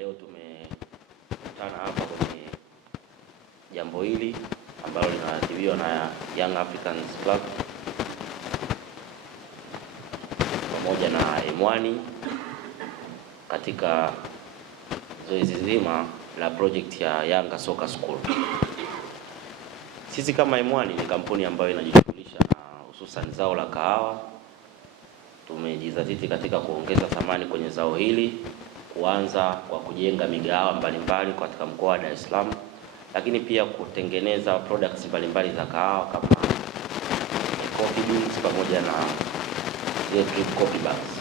leo tumekutana hapa kwenye jambo hili ambalo linaratibiwa na Young Africans Club pamoja na M1 katika zoezi zima la project ya Yanga Soccer School. Sisi kama M1 ni kampuni ambayo inajishughulisha na hususan zao la kahawa. Tumejizatiti katika kuongeza thamani kwenye zao hili, kuanza kwa kujenga migahawa mbalimbali katika mkoa wa Dar es Salaam, lakini pia kutengeneza products mbalimbali za kahawa kama coffee beans pamoja na zile drip coffee bags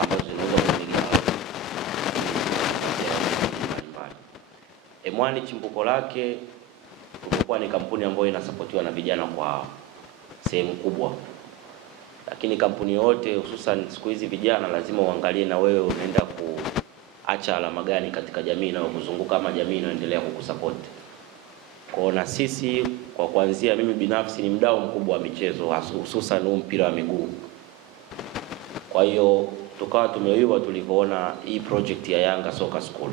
ambazo zinauzwa kwenye migahawa mbalimbali. M1 chimbuko lake tumekuwa ni kampuni ambayo inasapotiwa na vijana kwa sehemu kubwa. Lakini kampuni yote hususan siku hizi vijana lazima uangalie na wewe unaenda kuacha alama gani katika jamii na kuzunguka kama jamii inaendelea kukusupport. Kwa na sisi kwa kuanzia, mimi binafsi ni mdau mkubwa wa michezo hususan mpira wa miguu. Kwa hiyo tukawa tumeiwa tulipoona hii project ya Yanga Soccer School.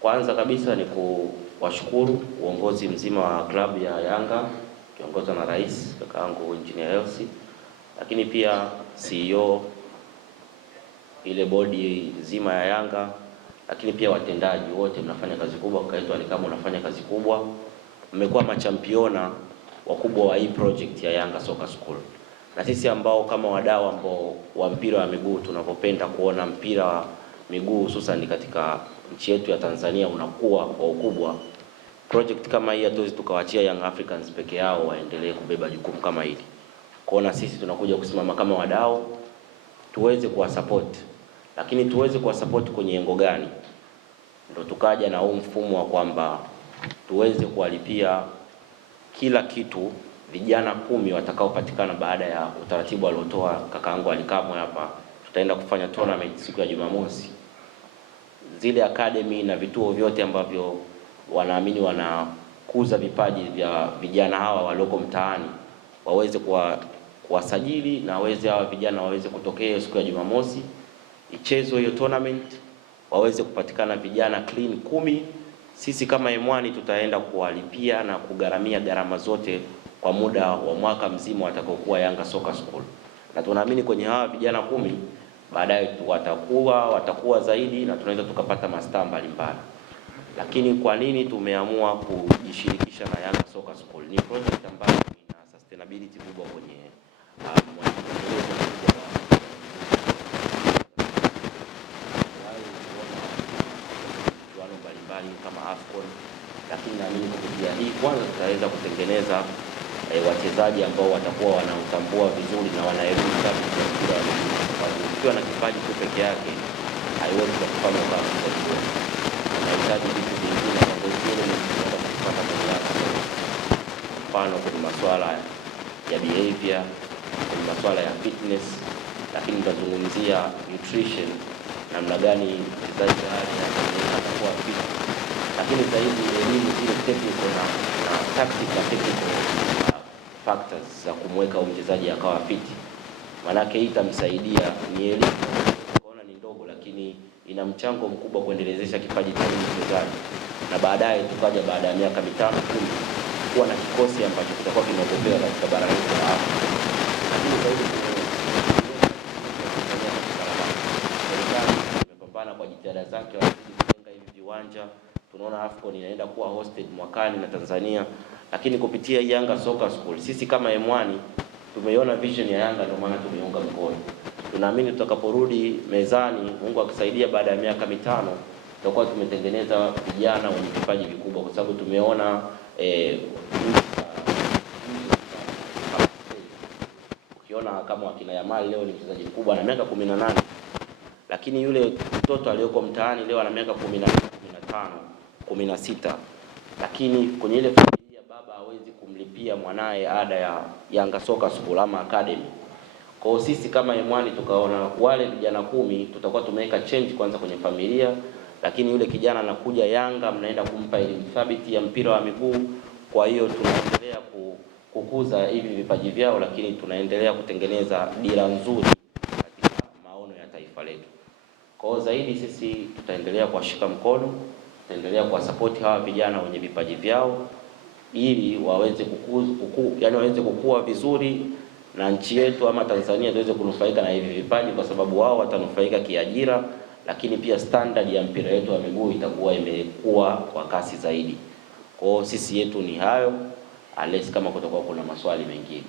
Kwanza kabisa ni kuwashukuru uongozi mzima wa klabu ya Yanga kiongozwa na rais kakaangu Engineer Elsi, lakini pia CEO, ile bodi zima ya Yanga, lakini pia watendaji wote mnafanya kazi kubwa. Kaitwa ni kama unafanya kazi kubwa, mmekuwa machampiona wakubwa wa hii project ya Yanga Soccer School. Na sisi ambao kama wadau ambao wa mpira wa miguu tunapopenda kuona mpira wa miguu hususan katika nchi yetu ya Tanzania unakuwa kwa ukubwa, project kama hii hatuwezi tukawaachia Young Africans peke yao waendelee kubeba jukumu kama hili. Kwa na sisi tunakuja kusimama kama wadau tuweze kuwasupport. Lakini tuweze kuwasupport kwenye engo gani? Ndio tukaja na huu mfumo wa kwamba tuweze kuwalipia kila kitu vijana 10 watakaopatikana baada ya utaratibu aliotoa kakaangu Alikamwe hapa. Tutaenda kufanya tournament siku ya Jumamosi. Zile academy na vituo vyote ambavyo wanaamini wanakuza vipaji vya vijana hawa walioko mtaani waweze kuwasajili na waweze hawa vijana waweze kutokea siku ya Jumamosi, ichezo hiyo tournament, waweze kupatikana vijana clean 10. Sisi kama M1 tutaenda kuwalipia na kugaramia gharama zote kwa muda wa mwaka mzima watakaokuwa Yanga Soccer School. Na tunaamini kwenye hawa vijana 10 baadaye watakuwa zaidi na tunaweza tukapata mastaa mbalimbali. Lakini kwa nini tumeamua kujishirikisha na Yanga Soccer School? Ni project ambayo ina sustainability kubwa kwenye mbalimbali kama AFCON. Lakini naamini kupitia hii kwanza tutaweza kutengeneza wachezaji ambao watakuwa wanautambua vizuri na wanaelewa mpira wa miguu. Ukiwa na kipaji tu peke yake haiwezi kufanya kazi vizuri. Unahitaji vitu vingine ambavyo ni kupata mamlaka. Mfano kwenye masuala ya behavior, kwenye masuala ya fitness, lakini tutazungumzia nutrition, namna gani mchezaji atakuwa fit. Lakini zaidi elimu zile technical na tactical factors za kumweka mchezaji akawa fit. Manake hii itamsaidia, ni elimu kuona ni ndogo lakini ina mchango mkubwa kuendelezesha kipaji cha mchezaji. Na baadaye tukaja baada ya miaka 5-10 kuwa na kikosi ambacho kitakuwa kinaogopewa katika bara letu la Afrika. Lakini zaidi tumepambana kwa jitihada zake kujenga hivi viwanja. Tunaona AFCON inaenda kuwa hosted mwakani na Tanzania. Lakini kupitia Yanga Soccer School sisi kama M1 tumeiona vision ya Yanga, ndio maana tumeunga mkono. Tunaamini tutakaporudi mezani, Mungu akisaidia, baada ya miaka 5 tutakuwa tumetengeneza vijana wenye vipaji vikubwa, kwa sababu tumeona ukiona kama wakina Yamal leo ni mchezaji mkubwa na miaka 18, lakini yule mtoto aliyoko mtaani leo ana miaka 14, 15, 16, lakini kwenye ile familia baba hawezi kumlipia mwanae ada ya Yanga Soccer School ama academy. Kwa sisi kama M1 tukaona wale vijana 10 tutakuwa tumeweka change kwanza kwenye familia, lakini yule kijana anakuja Yanga mnaenda kumpa elimu thabiti ya mpira wa miguu. Kwa hiyo tunaendelea kukuza hivi vipaji vyao, lakini tunaendelea kutengeneza dira nzuri katika maono ya taifa letu. Kwa zaidi sisi tutaendelea kuwashika mkono, tutaendelea kuwasupport hawa vijana wenye vipaji vyao ili waweze waweze kukua vizuri na nchi yetu ama Tanzania tuweze kunufaika na hivi vipaji, kwa sababu wao watanufaika kiajira, lakini pia standard ya mpira wetu wa miguu itakuwa imekuwa kwa kasi zaidi. Kwa sisi yetu ni hayo, unless kama kutakuwa kuna maswali mengine.